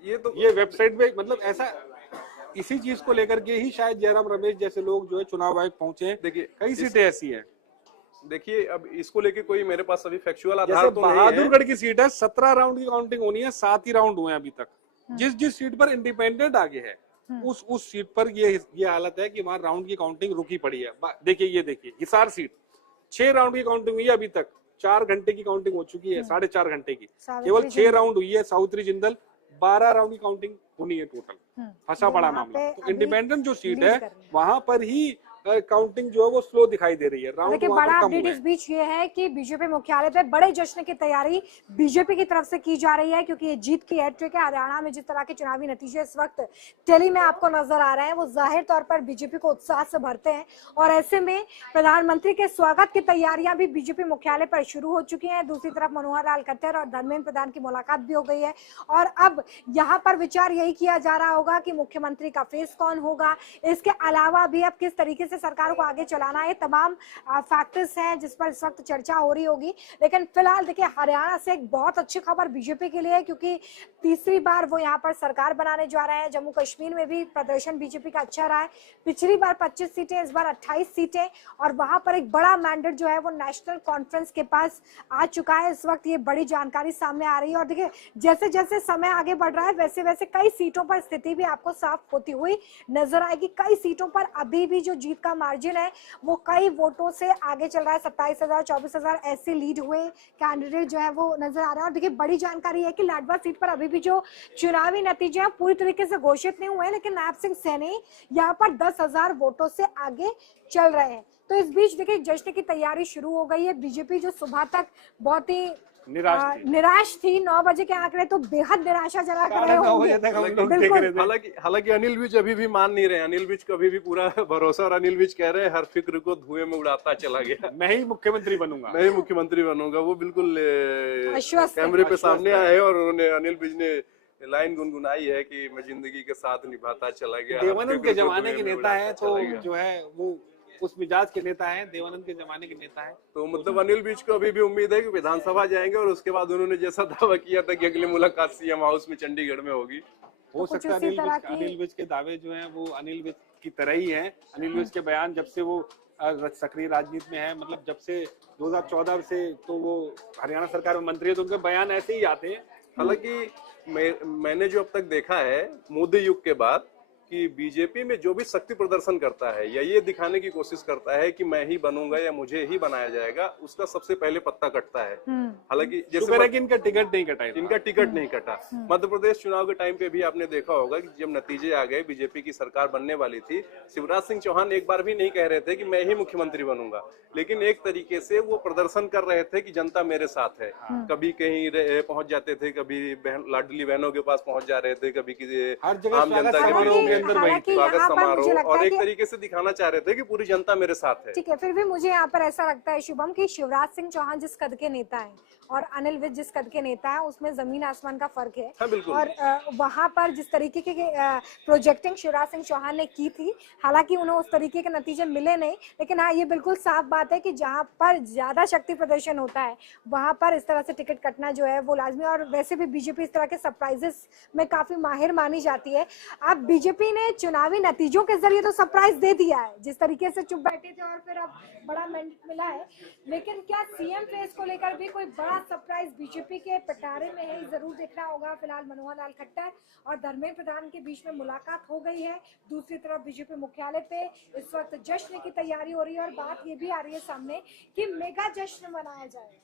ये वेबसाइट पे मतलब ऐसा, इसी चीज को लेकर के ही शायद जयराम रमेश जैसे लोग जो है चुनाव आयोग पहुंचे। देखिए कई सीटें ऐसी हैं। देखिए अब इसको लेके कोई मेरे पास अभी फैक्चुअल आधार जैसे तो नहीं है। बहादुरगढ़ की सीट है, 17 राउंड की काउंटिंग होनी है, 7 ही राउंड हुए हैं अभी तक। जिस सीट पर इंडिपेंडेंट आगे है उस सीट पर ये हालत है कि वहां राउंड की काउंटिंग रुकी पड़ी है। देखिए हिसार सीट 6 राउंड की काउंटिंग हुई है अभी तक, 4 घंटे की काउंटिंग हो चुकी है, 4.5 घंटे की, केवल 6 राउंड हुई है। सावित्री जिंदल 12 राउंड की काउंटिंग होनी है टोटल। फंसा बड़ा मामला। तो इंडिपेंडेंट जो सीट है वहां पर ही काउंटिंग जो है वो स्लो दिखाई दे रही है। राउंड देखिए वहां बड़ा पर कम अपडेट हुए इस बीच ये है कि बीजेपी मुख्यालय पे बड़े जश्न की तैयारी बीजेपी की तरफ से की जा रही है, क्योंकि ये जीत की हैट्रिक है। हरियाणा में जिस तरह के चुनावी नतीजे इस वक्त टेली में आपको नजर आ रहे हैं, वो जाहिर तौर पर बीजेपी को उत्साह से भरते हैं। और ऐसे में प्रधानमंत्री के स्वागत की तैयारियां भी बीजेपी मुख्यालय पर शुरू हो चुकी हैं। दूसरी तरफ मनोहर लाल खट्टर और धर्मेंद्र प्रधान की मुलाकात भी हो गई है, और अब यहाँ पर विचार यही किया जा रहा होगा कि मुख्यमंत्री का फेस कौन होगा। इसके अलावा भी अब किस तरीके से सरकार को आगे चलाना है, तमाम फैक्टर्स हैं जिस पर इस वक्त चर्चा हो रही होगी। लेकिन फिलहाल देखिए हरियाणा से एक बहुत अच्छी खबर बीजेपी के लिए है, क्योंकि तीसरी बार वो यहाँ पर सरकार बनाने जा रहे हैं। जम्मू कश्मीर में भी प्रदर्शन बीजेपी का अच्छा रहा है। पिछली बार 25 सीटें, इस बार 28 सीटें, और वहां पर एक बड़ा मैंडेट जो है वो नेशनल कॉन्फ्रेंस के पास आ चुका है। इस वक्त ये बड़ी जानकारी सामने आ रही है, और देखिए जैसे जैसे समय आगे बढ़ रहा है वैसे वैसे कई सीटों पर स्थिति भी आपको साफ होती हुई नजर आएगी। कई सीटों पर अभी भी जो जीत का मार्जिन है वो कई वोटों से आगे चल रहा है। 27,000 24,000 ऐसे लीड हुए कैंडिडेट जो है वो नजर आ रहा है। और देखिए बड़ी जानकारी है कि लाडवा सीट पर अभी भी जो चुनावी नतीजे हैं पूरी तरीके से घोषित नहीं हुए हैं, लेकिन नायब सिंह सैनी यहाँ पर 10,000 वोटों से आगे चल रहे हैं। तो इस बीच देखिए जश्न की तैयारी शुरू हो गई है। बीजेपी जो सुबह तक बहुत ही निराश थी, 9 बजे के आंकड़े तो बेहद निराशाजनक रहे होंगे। हालांकि अनिल विज अभी भी मान नहीं रहे। अनिल विज को अभी भी पूरा भरोसा, और अनिल विज कह रहे हैं हर फिक्र को धुएं में उड़ाता चला गया। मैं ही मुख्यमंत्री बनूंगा, मैं ही मुख्यमंत्री बनूंगा। वो बिल्कुल आश्वस्त कैमरे पे सामने आए हैं, और उन्होंने अनिल विज ने लाइन गुनगुनाई है कि मैं जिंदगी के साथ निभाता चला गया। देवानंद के जमाने के नेता है, तो जो है वो उस मिजाज के नेता हैं, देवानंद के जमाने के नेता हैं। तो मतलब अनिल विज को अभी भी उम्मीद है कि विधानसभा जाएंगे, और उसके बाद उन्होंने जैसा दावा किया था कि अगली मुलाकात सीएम हाउस में चंडीगढ़ में होगी। हो सकता है अनिल विज के दावे जो हैं वो अनिल विज की तरह ही हैं। अनिल विज के बयान जब से वो सक्रिय राजनीति में है, मतलब जब से 2014 से तो वो हरियाणा सरकार में मंत्री है, तो उनके बयान ऐसे ही आते हैं। हालांकि मैंने जो अब तक देखा है मोदी युग के बाद कि बीजेपी में जो भी शक्ति प्रदर्शन करता है या ये दिखाने की कोशिश करता है कि मैं ही बनूंगा या मुझे ही बनाया जाएगा, उसका सबसे पहले पत्ता कटता है। हालांकि जैसे कि इनका टिकट नहीं कटा, इनका टिकट नहीं कटा। मध्य प्रदेश चुनाव के टाइम पे भी आपने देखा होगा कि जब नतीजे आ गए, बीजेपी की सरकार बनने वाली थी, शिवराज सिंह चौहान एक बार भी नहीं कह रहे थे कि मैं ही मुख्यमंत्री बनूंगा, लेकिन एक तरीके से वो प्रदर्शन कर रहे थे कि जनता मेरे साथ है। कभी कहीं पहुंच जाते थे, कभी लाडली बहनों के पास पहुंच जा रहे थे, कभी किसी आम जनता के स्वागत समारोह, और एक तरीके से दिखाना चाह रहे थे कि पूरी जनता मेरे साथ है। ठीक है, फिर भी मुझे यहाँ पर ऐसा लगता है शुभम कि शिवराज सिंह चौहान जिस कद के नेता हैं और अनिल विज जिस कद के नेता हैं, उसमें जमीन आसमान का फर्क है। हाँ, बिल्कुल। और वहां पर जिस तरीके की प्रोजेक्टिंग शिवराज सिंह चौहान ने की थी, हालांकि उन्हें उस तरीके के नतीजे मिले नहीं, लेकिन हाँ ये बिल्कुल साफ बात है कि जहाँ पर ज्यादा शक्ति प्रदर्शन होता है वहां पर इस तरह से टिकट कटना जो है वो लाजमी। और वैसे भी बीजेपी इस तरह के सरप्राइजेस में काफी माहिर मानी जाती है। अब बीजेपी ने चुनावी नतीजों के जरिए तो सरप्राइज दे दिया है, जिस तरीके से चुप बैठे थे और फिर अब बड़ा मैंडेट मिला है, लेकिन क्या सीएम फेस को लेकर भी कोई बड़ा सरप्राइज बीजेपी के पिटारे में है, जरूर देखना होगा। फिलहाल मनोहर लाल खट्टर और धर्मेंद्र प्रधान के बीच में मुलाकात हो गई है। दूसरी तरफ बीजेपी मुख्यालय पे इस वक्त जश्न की तैयारी हो रही है, और बात ये भी आ रही है सामने कि मेगा जश्न मनाया जाए।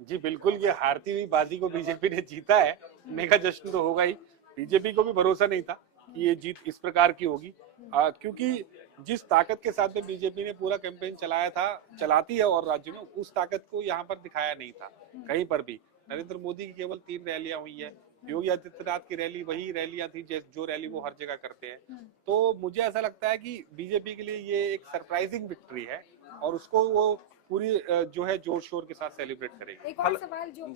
जी बिल्कुल, ये हारती हुई बाजी को बीजेपी ने जीता है, मेगा जश्न तो होगा ही। बीजेपी को भी भरोसा नहीं था कि ये जीत इस प्रकार की होगी, क्योंकि जिस ताकत के साथ में बीजेपी ने पूरा कैंपेन चलाया था, चलाती है और राज्य में, उस ताकत को यहाँ पर दिखाया नहीं था कहीं पर भी। नरेंद्र मोदी की केवल 3 रैलियां हुई है, योगी आदित्यनाथ की रैली वही रैलियां थी जो रैली वो हर जगह करते हैं। तो मुझे ऐसा लगता है कि बीजेपी के लिए ये एक सरप्राइजिंग विक्ट्री है, और उसको वो पूरी जो है जोर शोर के साथ सेलिब्रेट करेगी। एक और सवाल जो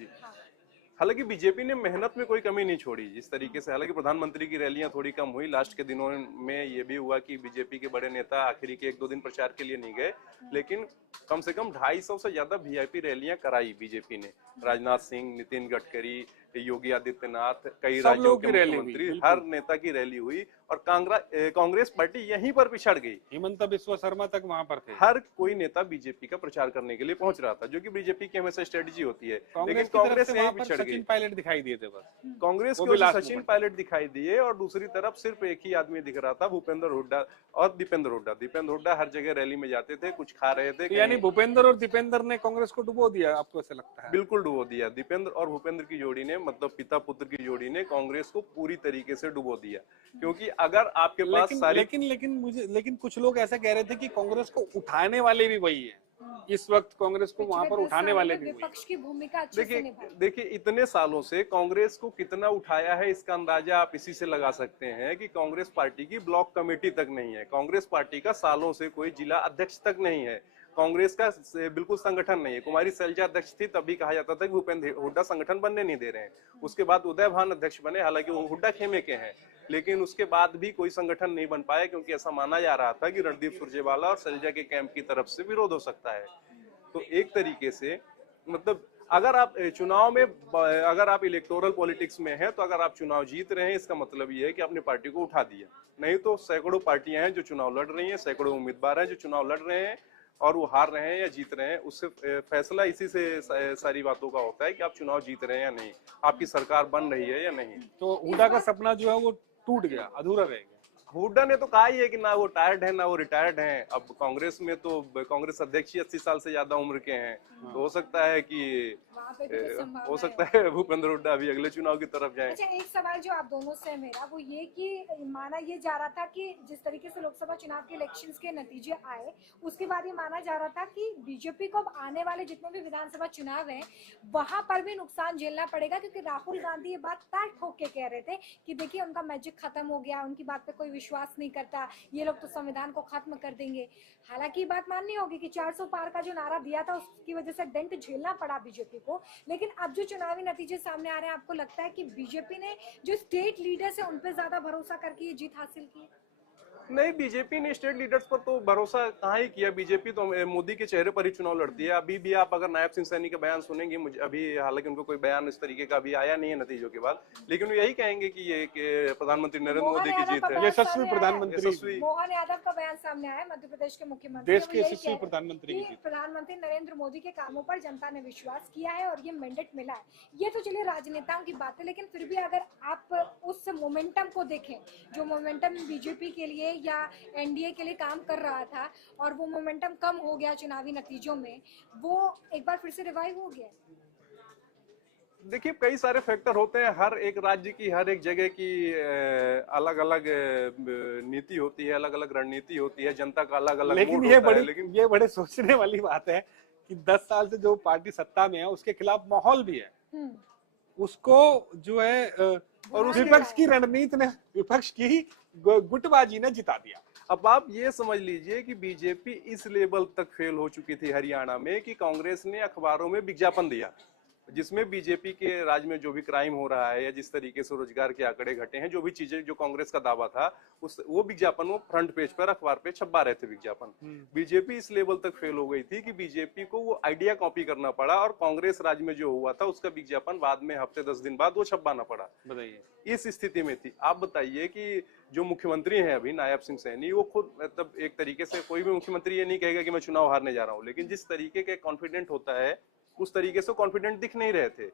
हालांकि बीजेपी ने मेहनत में कोई कमी नहीं छोड़ी जिस तरीके से। हालांकि प्रधानमंत्री की रैलियां थोड़ी कम हुई, लास्ट के दिनों में ये भी हुआ कि बीजेपी के बड़े नेता आखिरी के 1-2 दिन प्रचार के लिए नहीं गए, लेकिन कम से कम 250 से ज्यादा वीआईपी रैलियां कराई बीजेपी ने। राजनाथ सिंह, नितिन गडकरी, योगी आदित्यनाथ, कई राज्यों के मुख्यमंत्री, हर नेता की रैली हुई, और कांग्रेस पार्टी यहीं पर पिछड़ गई। हिमंता बिस्वा शर्मा तक वहां पर थे। हर कोई नेता बीजेपी का प्रचार करने के लिए पहुंच रहा था, जो कि बीजेपी की हमेशा स्ट्रेटजी होती है, लेकिन कांग्रेस यहीं पिछड़ गई। सचिन पायलट दिखाई दिए थे बस, कांग्रेस को सचिन पायलट दिखाई दिए, और दूसरी तरफ सिर्फ एक ही आदमी दिख रहा था, भूपेंद्र हुड्डा और दीपेंद्र हुड्डा। दीपेंद्र हुड्डा हर जगह रैली में जाते थे, कुछ खा रहे थे। यानी भूपेंद्र और दीपेंद्र ने कांग्रेस को डुबो दिया, आपको ऐसा लगता है? बिल्कुल डुबो दिया। दीपेंद्र और भूपेंद्र की जोड़ी ने मतलब पिता पुत्र की जोड़ी ने कांग्रेस को पूरी तरीके से डुबो दिया। क्योंकि अगर आपके पास सारी लेकिन कुछ लोग ऐसा कह रहे थे कि कांग्रेस को उठाने वाले भी वही है, इस वक्त कांग्रेस को वहां पर उठाने वाले भी वही। विपक्ष की भूमिका अच्छे से निभाई। देखिए इतने सालों से कांग्रेस को कितना उठाया है इसका अंदाजा आप इसी से लगा सकते हैं कि कांग्रेस पार्टी की ब्लॉक कमेटी तक नहीं है, कांग्रेस पार्टी का सालों से कोई जिला अध्यक्ष तक नहीं है, कांग्रेस का बिल्कुल संगठन नहीं है। कुमारी शैलजा अध्यक्ष थी, तभी कहा जाता था कि भूपेंद्र हुड्डा संगठन बनने नहीं दे रहे हैं। उसके बाद उदय भान अध्यक्ष बने, हालांकि वो हुड्डा खेमे के हैं, लेकिन उसके बाद भी कोई संगठन नहीं बन पाया, क्योंकि ऐसा माना जा रहा था कि रणदीप सुरजेवाला और शैलजा के कैंप की तरफ से विरोध हो सकता है। तो एक तरीके से मतलब अगर आप चुनाव में, अगर आप इलेक्टोरल पॉलिटिक्स में हैं, तो अगर आप चुनाव जीत रहे हैं इसका मतलब ये है कि आपने पार्टी को उठा दिया। नहीं तो सैकड़ों पार्टियां हैं जो चुनाव लड़ रही हैं, सैकड़ों उम्मीदवार हैं जो चुनाव लड़ रहे हैं और वो हार रहे हैं या जीत रहे हैं। उससे फैसला इसी से सारी बातों का होता है कि आप चुनाव जीत रहे हैं या नहीं, आपकी सरकार बन रही है या नहीं। तो हुड्डा का सपना जो है वो टूट गया, अधूरा रह गया। हुड्डा ने तो कहा ही है कि ना वो टायर्ड है ना वो रिटायर्ड हैं। अब कांग्रेस में तो कांग्रेस अध्यक्ष ही 80 साल से ज्यादा उम्र के हैं, तो हो सकता है कि हो सकता है भूपेंद्र हुड्डा अभी अगले चुनाव की तरफ जाएं। अच्छा, एक सवाल जो आप दोनों से है मेरा, वो ये कि माना ये जा रहा था कि जिस तरीके से लोकसभा चुनाव के इलेक्शंस के नतीजे आए, उसके बाद ये माना जा रहा था कि बीजेपी को अब आने वाले जितने भी विधानसभा चुनाव हैं वहां पर भी नुकसान झेलना पड़ेगा, क्योंकि राहुल गांधी ये बात ताड़ ठोक के कह रहे थे कि देखिए उनका मैजिक खत्म हो गया, उनकी बात पे कोई विश्वास नहीं करता, ये लोग तो संविधान को खत्म कर देंगे। हालांकि बात माननी होगी कि 400 पार का जो नारा दिया था उसकी वजह से डेंट झेलना पड़ा बीजेपी को, लेकिन अब जो चुनावी नतीजे सामने आ रहे हैं, आपको लगता है कि बीजेपी ने जो स्टेट लीडर्स है उन पे ज्यादा भरोसा करके ये जीत हासिल की? नहीं, बीजेपी ने स्टेट लीडर्स पर तो भरोसा कहाँ ही किया। बीजेपी तो मोदी के चेहरे पर ही चुनाव लड़ती है। अभी भी आप अगर नायब सिंह सैनी का बयान सुनेंगे, मुझे अभी हालांकि उनको कोई बयान इस तरीके का अभी आया नहीं है नतीजों के बाद, लेकिन वो यही कहेंगे कि ये प्रधानमंत्री नरेंद्र मोदी की जीत है। यशस्वी प्रधानमंत्री मोहन यादव का बयान सामने आया, मध्य प्रदेश के मुख्यमंत्री, देश के यशस्वी प्रधानमंत्री की जीत। प्रधानमंत्री नरेंद्र मोदी के कामों पर जनता ने विश्वास किया है और ये मैंडेट मिला है। ये तो चलिए राजनेताओं की बात है, लेकिन फिर भी अगर आप उस मोमेंटम को देखें, जो मोमेंटम बीजेपी के लिए या एनडीए के लिए काम कर रहा था और वो मोमेंटम कम हो गया चुनावी नतीजों में, वो एक बार फिर से रिवाइव हो गया। देखिए कई सारे फैक्टर होते हैं, हर एक राज्य की, हर एक जगह की अलग अलग नीति होती है, अलग अलग रणनीति होती है, जनता का अलग अलग लेकिन ये बड़े सोचने वाली बात है कि 10 साल से जो पार्टी सत्ता में है उसके खिलाफ माहौल भी है, उसको जो है और विपक्ष की रणनीति ने, विपक्ष की गुटबाजी ने जिता दिया। अब आप ये समझ लीजिए कि बीजेपी इस लेवल तक फेल हो चुकी थी हरियाणा में कि कांग्रेस ने अखबारों में विज्ञापन दिया जिसमें बीजेपी के राज में जो भी क्राइम हो रहा है या जिस तरीके से रोजगार के आंकड़े घटे हैं, जो भी चीजें जो कांग्रेस का दावा था, वो विज्ञापन वो फ्रंट पेज पर अखबार पे छपा रहे थे विज्ञापन। बीजेपी इस लेवल तक फेल हो गई थी कि बीजेपी को वो आइडिया कॉपी करना पड़ा और कांग्रेस राज में जो हुआ था उसका विज्ञापन बाद में हफ्ते 10 दिन बाद वो छपवाना पड़ा। बताइए, इस स्थिति में थी। आप बताइए कि जो मुख्यमंत्री हैं अभी नायब सिंह सैनी, वो खुद मतलब एक तरीके से कोई भी मुख्यमंत्री ये नहीं कहेगा कि मैं चुनाव हारने जा रहा हूँ, लेकिन जिस तरीके के कॉन्फिडेंट होता है उस तरीके से कॉन्फिडेंट दिख नहीं रहे थे।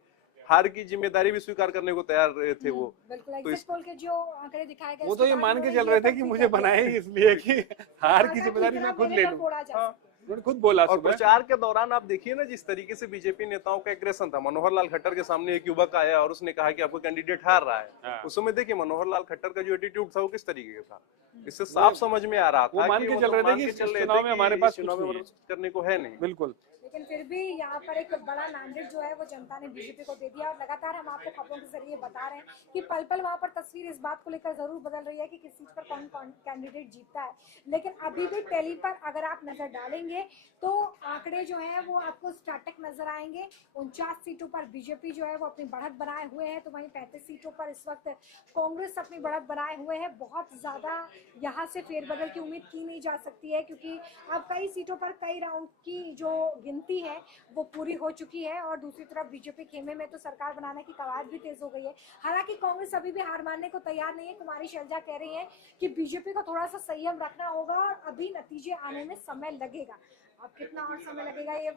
हार की जिम्मेदारी भी स्वीकार करने को तैयार थे वो। तो एग्जिट पोल के जो आंकड़े दिखाए गए, वो तो ये मान के चल रहे थे कि मुझे बनाए इसलिए कि हार की जिम्मेदारी मैं खुद ले लूं। उन्होंने खुद बोला। और प्रचार के दौरान आप देखिए ना जिस तरीके से बीजेपी नेताओं का एग्रेशन था। मनोहर लाल खट्टर के सामने एक युवक आया और उसने कहा कि आपको कैंडिडेट हार रहा है। उस समय देखिए मनोहर लाल खट्टर का जो एटीट्यूड था वो किस तरीके का था, इससे साफ समझ में आ रहा था मान के चल रहे थे कि चुनाव में हमारे पास करने को है नहीं। बिल्कुल, लेकिन फिर भी यहाँ पर एक बड़ा मैंडेट जो है वो जनता ने बीजेपी को दे दिया और लगातार हम आपको खबरों के जरिए बता रहे हैं कि पल पल वहाँ पर तस्वीर इस बात को लेकर जरूर बदल रही है कि किस सीट पर कौन कैंडिडेट जीतता है। लेकिन अभी भी टेली पर अगर आप नजर डालेंगे तो आंकड़े जो है वो आपको स्टैटिक नजर आएंगे। 49 सीटों पर बीजेपी जो है वो अपनी बढ़त बनाए हुए है, तो वहीं 35 सीटों पर इस वक्त कांग्रेस अपनी बढ़त बनाए हुए है। बहुत ज्यादा यहाँ से फेरबदल की उम्मीद की नहीं जा सकती है, क्योंकि अब कई सीटों पर कई राउंड की जो गिनती है वो पूरी हो चुकी है और दूसरी तरफ बीजेपी खेमे में तो सरकार बनाने की कवायद भी तेज हो गई है। हालांकि कांग्रेस अभी भी हार मानने को तैयार नहीं है। कुमारी शैलजा कह रही है कि बीजेपी को थोड़ा सा संयम रखना होगा और अभी नतीजे आने में समय लगेगा। अब कितना और समय लगेगा ये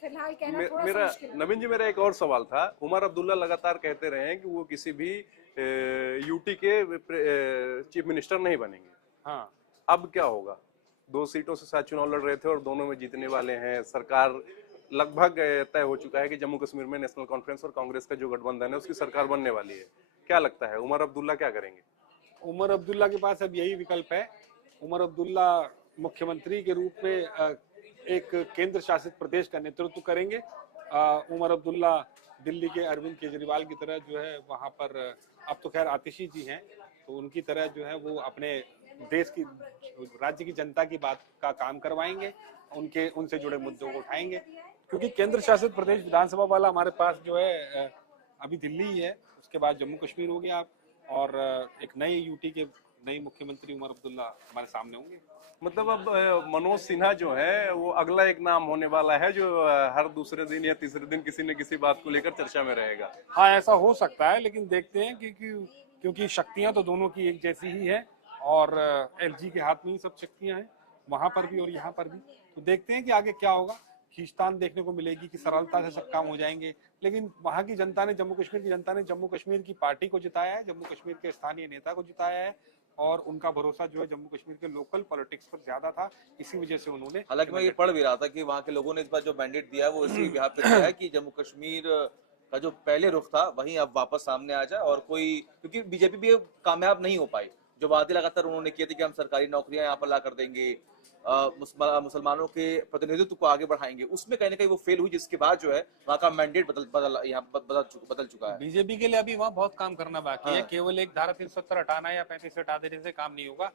फिलहाल कहना थोड़ा सा मुश्किल है। नवीन जी, मेरा एक और सवाल था। उमर अब्दुल्ला लगातार कहते रहे हैं कि वो किसी भी यूटी के चीफ मिनिस्टर नहीं बनेंगे। हाँ, अब क्या होगा? 2 सीटों से साथ चुनाव लड़ रहे थे और दोनों में जीतने वाले हैं। सरकार लगभग तय हो चुका है कि जम्मू कश्मीर में नेशनल कॉन्फ्रेंस और कांग्रेस का जो गठबंधन है उसकी सरकार बनने वाली है। क्या लगता है उमर अब्दुल्ला क्या करेंगे? उमर अब्दुल्ला के पास अब यही विकल्प है। उमर अब्दुल्ला मुख्यमंत्री के रूप में एक केंद्र शासित प्रदेश का नेतृत्व करेंगे। उमर अब्दुल्ला दिल्ली के अरविंद केजरीवाल की तरह जो है वहां पर, अब तो खैर आतिशी जी हैं, तो उनकी तरह जो है वो अपने देश की, राज्य की जनता की बात का काम करवाएंगे, उनसे जुड़े मुद्दों को उठाएंगे। क्योंकि केंद्र शासित प्रदेश विधानसभा वाला हमारे पास जो है अभी दिल्ली ही है, उसके बाद जम्मू कश्मीर हो गया, और एक नए यूटी के नए मुख्यमंत्री उमर अब्दुल्ला हमारे सामने होंगे। मतलब अब मनोज सिन्हा जो है वो अगला एक नाम होने वाला है जो हर दूसरे दिन या तीसरे दिन किसी न किसी बात को लेकर चर्चा में रहेगा। हाँ, ऐसा हो सकता है, लेकिन देखते हैं क्योंकि शक्तियां तो दोनों की एक जैसी ही है, और एलजी के हाथ में ही सब शक्तियां हैं, वहां पर भी और यहाँ पर भी। तो देखते हैं कि आगे क्या होगा। खींचतान देखने को मिलेगी कि सरलता से सब काम हो जाएंगे, लेकिन वहां की जनता ने, जम्मू कश्मीर की जनता ने जम्मू कश्मीर की पार्टी को जिताया है, जम्मू कश्मीर के स्थानीय नेता को जिताया है, और उनका भरोसा जो है जम्मू कश्मीर के लोकल पॉलिटिक्स पर ज्यादा था। इसी वजह से उन्होंने, हालांकि मैं ये पढ़ भी रहा था कि वहाँ के लोगों ने इस बार जो मैंडेट दिया है वो इसी बिहाफ पे दिया है कि जम्मू कश्मीर का जो पहले रुख था वहीं अब वापस सामने आ जाए, और कोई, क्योंकि बीजेपी भी कामयाब नहीं हो पाई। जो वादे लगातार उन्होंने किए थे कि हम सरकारी नौकरियां यहाँ पर ला कर देंगे, मुसलमानों के प्रतिनिधित्व को आगे बढ़ाएंगे, उसमें कहीं ना कहीं वो फेल हुई, जिसके बाद जो है वहाँ का मैंडेट बदल चुका है। बीजेपी के लिए अभी वहाँ बहुत काम करना बाकी है। केवल एक धारा 370 हटाना या 35 हटा देने से काम नहीं होगा।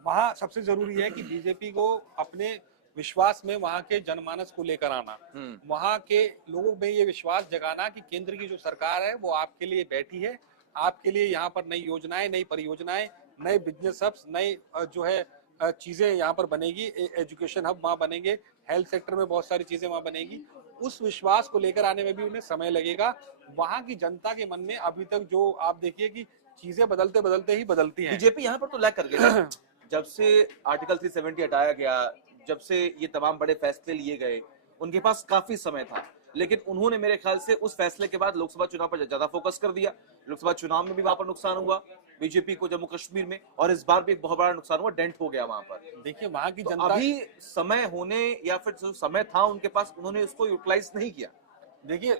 वहाँ सबसे जरूरी है कि बीजेपी को अपने विश्वास में वहाँ के जनमानस को लेकर आना, वहाँ के लोगों में ये विश्वास जगाना कि केंद्र की जो सरकार है वो आपके लिए बैठी है, आपके लिए यहाँ पर नई योजनाएं, नई परियोजनाएं, नए बिजनेस हब्स, नई जो है चीजें यहाँ पर बनेगी, एजुकेशन हब वहाँ बनेंगे, हेल्थ सेक्टर में बहुत सारी चीजें वहाँ बनेगी। उस विश्वास को लेकर आने में भी उन्हें समय लगेगा। वहाँ की जनता के मन में अभी तक जो आप देखिए कि चीजें बदलते बदलते ही बदलती हैं। बीजेपी यहाँ पर तो लैग कर गई। जब से आर्टिकल 370 हटाया गया, जब से ये तमाम बड़े फैसले लिए गए, उनके पास काफी समय था, लेकिन उन्होंने मेरे ख्याल से उस फैसले के बाद लोकसभा चुनाव पर ज्यादा फोकस कर दिया। लोकसभा चुनाव में भी वहां पर नुकसान हुआ बीजेपी को जम्मू कश्मीर में, और इस बार भी एक बहुत बड़ा नुकसान हुआ, डेंट हो गया वहां पर। देखिए वहां की तो जनता, अभी समय होने या फिर जो समय था उनके पास, उन्होंने उसको यूटिलाइज नहीं किया। देखिए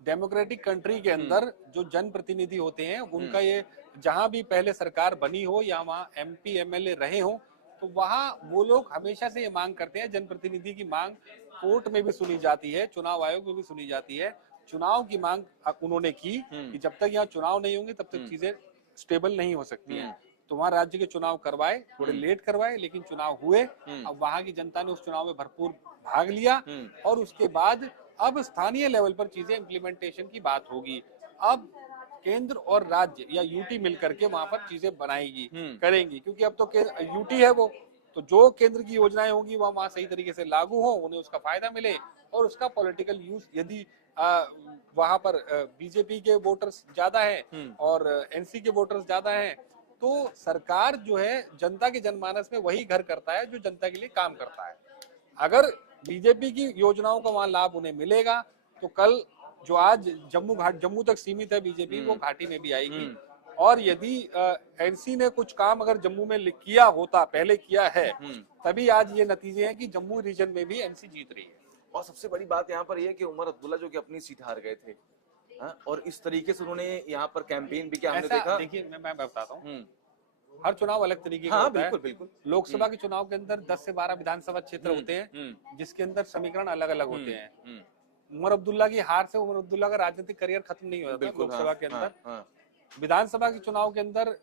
डेमोक्रेटिक कंट्री के अंदर जो जनप्रतिनिधि होते हैं उनका ये, जहां भी पहले सरकार बनी हो या वहां एमपी एमएलए रहे हो, तो वहां वो लोग हमेशा से ये मांग करते हैं, जनप्रतिनिधि की मांग कोर्ट में भी सुनी जाती है, चुनाव आयोग में भी सुनी जाती है। चुनाव की मांग उन्होंने की कि जब तक यहाँ चुनाव नहीं होंगे तब तक चीजें स्टेबल नहीं हो सकती हैं। तो वहाँ राज्य के चुनाव करवाए, थोड़े लेट करवाए, लेकिन चुनाव हुए। अब वहाँ की जनता ने उस चुनाव में भरपूर भाग लिया, और उसके बाद अब स्थानीय लेवल पर चीजें इम्प्लीमेंटेशन की बात होगी। अब केंद्र और राज्य या यूटी मिलकर के वहां पर चीजें बनाएगी, करेंगी, क्योंकि अब तो यूटी है वो, तो जो केंद्र की योजनाएं होंगी वह वहां सही तरीके से लागू हो, उन्हें उसका फायदा मिले, और उसका पॉलिटिकल यूज, यदि वहां पर बीजेपी के वोटर्स ज्यादा हैं और एनसी के वोटर्स ज्यादा हैं, तो सरकार जो है जनता के जनमानस में वही घर करता है जो जनता के लिए काम करता है। अगर बीजेपी की योजनाओं का वहां लाभ उन्हें मिलेगा, तो कल जो आज जम्मू तक सीमित है बीजेपी, वो घाटी में भी आएगी। और यदि एनसी ने कुछ काम अगर जम्मू में किया होता, पहले किया है, तभी आज ये नतीजे हैं कि जम्मू रीजन में भी एनसी जीत रही है। और सबसे बड़ी बात यहाँ पर यह है कि उमर अब्दुल्ला जो कि अपनी सीट हार गए थे, और इस तरीके से उन्होंने यहाँ पर कैंपेन भी किया, हमने देखा। देखिए मैं बताता हूँ, हर चुनाव अलग तरीके का हाँ, होता बिल्कुल, है। बिल्कुल। लोकसभा के चुनाव के अंदर 10 से 12 विधानसभा क्षेत्र होते हैं, जिसके अंदर समीकरण अलग अलग होते हैं। उमर अब्दुल्ला की हार से उमर अब्दुल्ला का राजनीतिक करियर खत्म नहीं होता। लोकसभा के अंदर, विधानसभा के चुनाव के अंदर